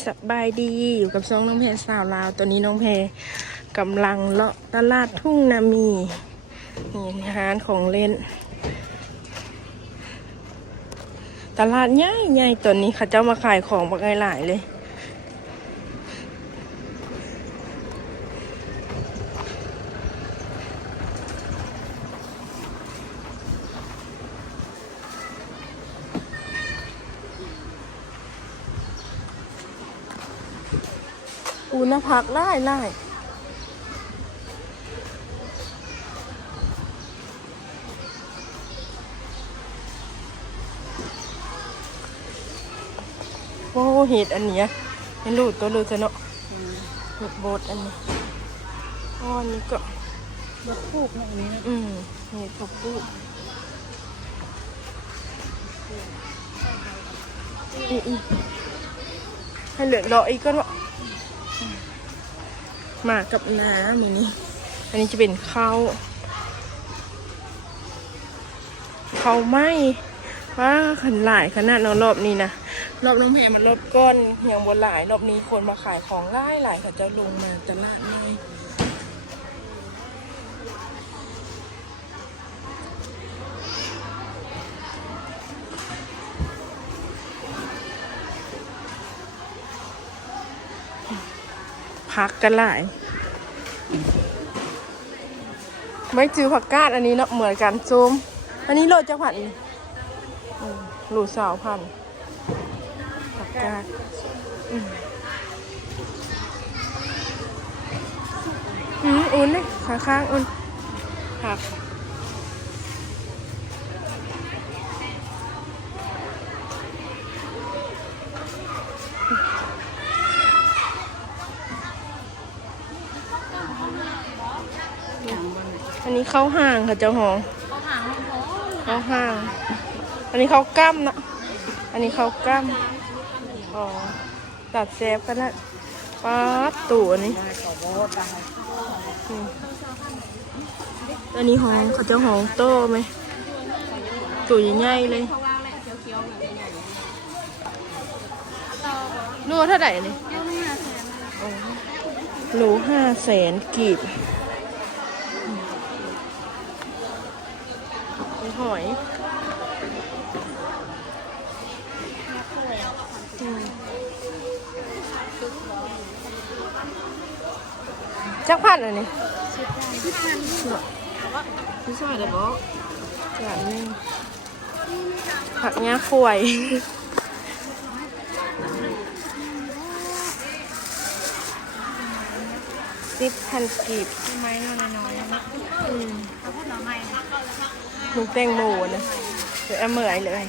สบายดีอยู่กับช่องน้องแพรสาวลาวตอนนี้น้องแพรกำลังเลาะตลาดทุ่งนามีนี่ร้านของเล่นตลาดใหญ่ตอนนี้เขาเจ้ามาขายของบักหลายเลยอูน่าพักไล่โอ้เห็ดอันเนี้ยเห็นรูดตัวรูดซะเนาะเห็ดโบดอันนี้อ๋ออันนี้ก็ดอกพูกนะอันนี้นะเห็ดผักบุ้งอีให้เหลือรออีกก็เนาะมากับน้ำมือนี้อันนี้จะเป็นข้าวไหม้ว่าขันหลายขนาดรอบนี้นะรอบน้องแพรมันรอบก้อนอย่างบนหลายรอบนี้คนมาขายของหลายเขาจะลงมาตลาดเลยพักกันหลายไม่จือผักกาดอันนี้เนาะเหมือนกันซูมอันนี้โลจะผัดโลสาวพันผักกาดอุ่นเลยข้างอุ่นผักอันนี้เข้าห้างค่ะเจ้าหองเข้าห้างอันนี้เขากั้มนะอันนี้เขากั้มอ๋อตัดแซฟกันแล้วป๊าบตู่อันนี้อันนี้หองเขาเจ้าหองโตไหมตู่ใหญ่ๆเลยนู่นเท่าไหร่นี่โล500,000 กีบหอยจักพันอันนี้ไม่ใช่เลยบอกแบบนี้ผักงี้ข่วย10,000 กีบไม้น้อยๆนะลูกแตงโมนะเดี๋ยวเหมื่อยเลย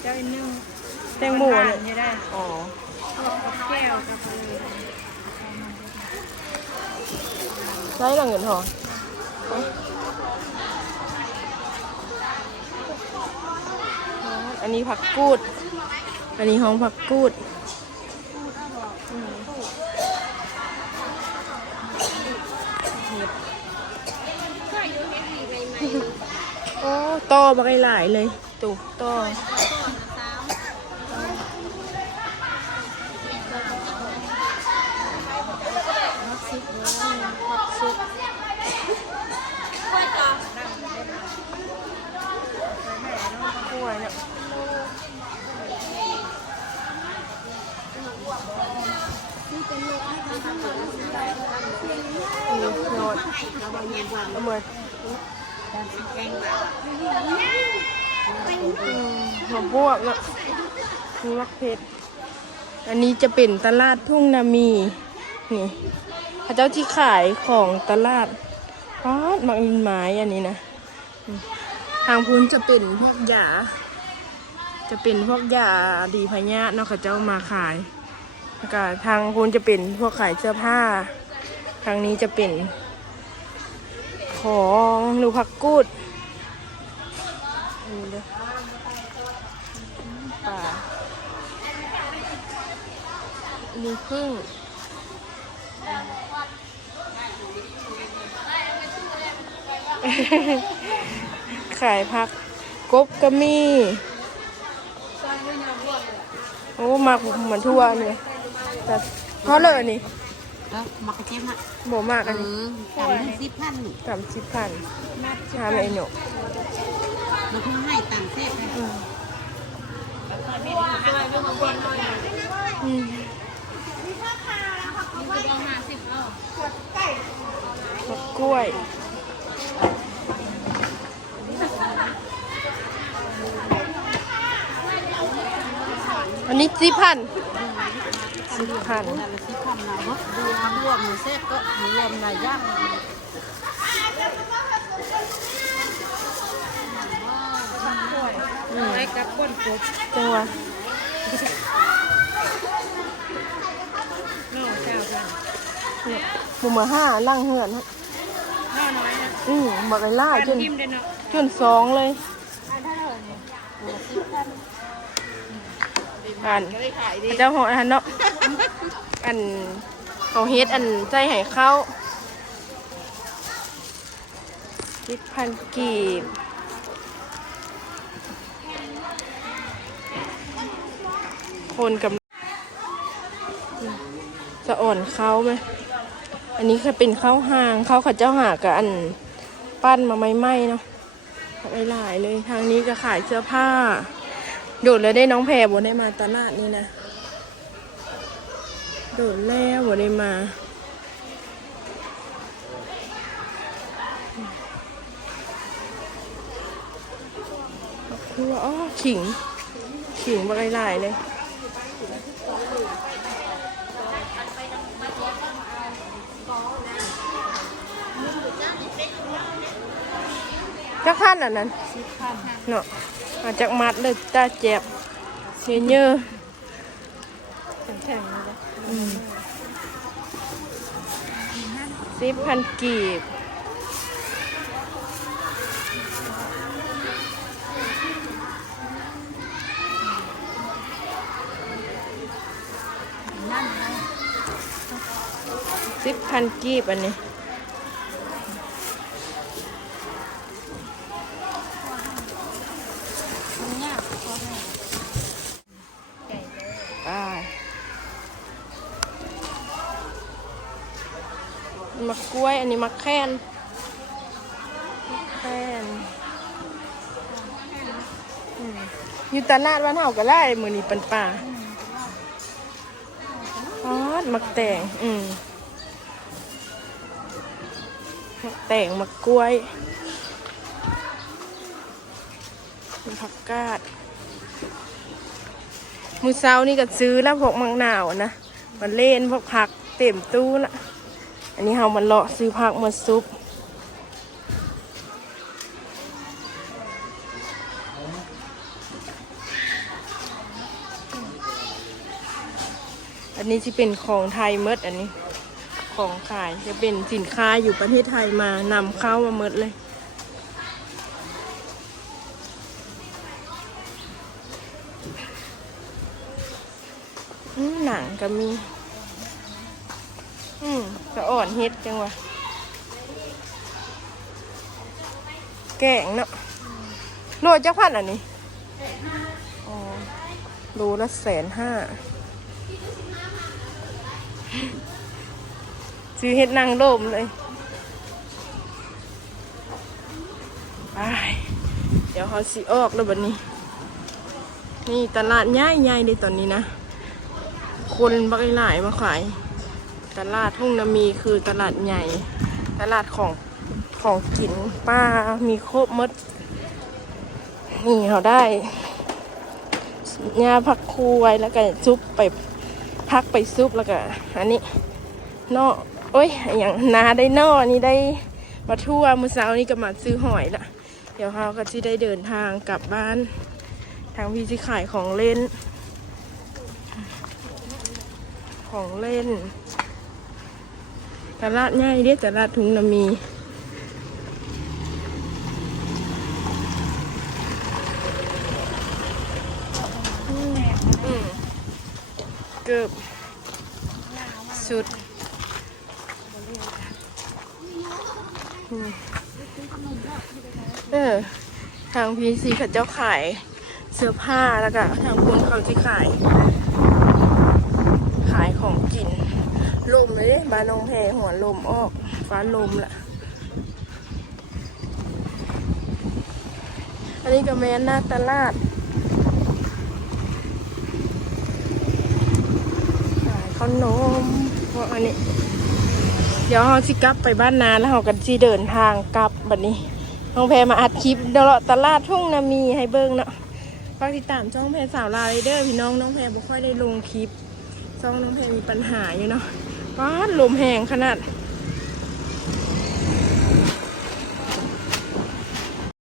เจ้าอินนึ่งแตงโมเนี่ยได้อ๋อแก้วกับใช้หลังเงินทองอันนี้ผักกูดอันนี้ห้องผักกูดโอ้ต่อมาหลายเลยตุกต่อโนดเหมือนหัวบวกเนาะมีมักเพชรอันนี้จะเป็นตลาดทุ่งนามีนี่พระเจ้าที่ขายของตลาดป๊าดมักอินไม้อันนี้นะทางพุ้นจะเป็นพวกยาดีพญาเนาะเขาเจ้ามาขายแล้วก็ทางพุ้นจะเป็นพวกขายเสื้อผ้าทางนี้จะเป็นของหนูผักกูดนี่เลยป่ามีพึ่งขายผักกบก็มี โอ้ อ้หมักเหมือนทั่วเนี่ยแต่เพราะเลยนี่ มากระเจี๊ยบอ่ะ โบมากอันนี้ จำได้10,000 30,000ชามไอหนก เราเพิ่งให้ต่างเทพนะ อืมมะกล้วย อันนี้10,000 10,000 แต่ละ10,000นะดูรวมเซฟก็รวมหลายอย่าง ไอ้กับก้นกบ จังหวะ นอกเจ้ากัน หมู่มา5ล่างเหือนฮะ นอกน้อยนะ บักไอ้ล่าจน ทิมเด้เนาะ จน2เลยอันเจ้าของอันเนาะอันเขาเฮ็ดอันใจให้เข้า10,000 กีบคนกับสะอ่อนเข้าไหมอันนี้คือเป็นข้าวห่างข้าวขัดเจ้าหากับอันปั้นมาไหมๆเนาะหลายๆเลยทางนี้ก็ขายเสื้อผ้าโดดเลยได้น้องแพรบนได้มาตลาดนี้นะโดดแล้วบนได้มาคือว่าอ๋อขิงบักหลายๆเลยจักพันอันนั้นเนาะมาจากมัดเลยตาเจ็บเยอะ แข็งๆเลย 10,000 กีบ10,000 กีบอันนี้มะกล้วยอันนี้มะแคนอยู่ตลาดบ้านเฮาก็ได้มื้อนี้ปันป่าอ๋อมักแตงมักแตงมะกล้วยผักกาดมื้อเช้านี่ก็ซื้อแล้วพวกมังนาวนะมาเล่นพวกผักเต็มตู้น่ะอันนี้เฮามันเลาะซื้อผักมาซุปอันนี้ที่เป็นของไทยเมดอันนี้ของขายจะเป็นสินค้าอยู่ประเทศไทยมานำเข้ามาเมดเลยหนังก็มีสะอ่อนเฮ็ดจังวะแกงเนาะโลจักพันอันนี้อ๋อโลละ150,000ซื้อเฮ็ดนางโลมเลยไปเดี๋ยวเขาสิออกแล้วบัดนี้นี่ตลาดใหญ่ๆเลยตอนนี้นะคนบักหลายมาขายตลาดทุ่งนามีคือตลาดใหญ่ตลาดของกินป้ามีครบหมดนี่เขาได้หญ้าผักคูไว้แล้วก็ซุปไปพักไปซุปแล้วก็อันนี้นอโอ้ยอย่างนาได้นอนี่ได้มาทั่วมื้อเช้านี้ก็มาซื้อหอยละเดี๋ยวเขาก็จะได้เดินทางกลับบ้านทางพี่ที่ขายของเล่นตลาดง่ายเรียกตลาดทุ่งนามีเกือบสุดทางพีซีเขาเจ้าขาย เสื้อผ้าแล้วก็ทางคนเขาที่ขายของกินลมเลยเด้บ้านน้องแพหัวลมออกฟ้าลมละอันนี้ก็แม่นหน้าตลาดขายขนมพวกอันนี้เดี๋ยวเราสิกลับไปบ้านนาแล้วเรากันสิเดินทางกลับบัดนี้น้องแพมาอัดคลิปเดี๋ยวเราตลาดทุ่งนามีให้เบิ่งเนาะฝากติดตามช่องแพสาวลาวเด้อพี่น้องน้องแพบ่ค่อยได้ลงคลิปช่องน้องแพมีปัญหาอยู่เนาะว้าลมแห้งขนาด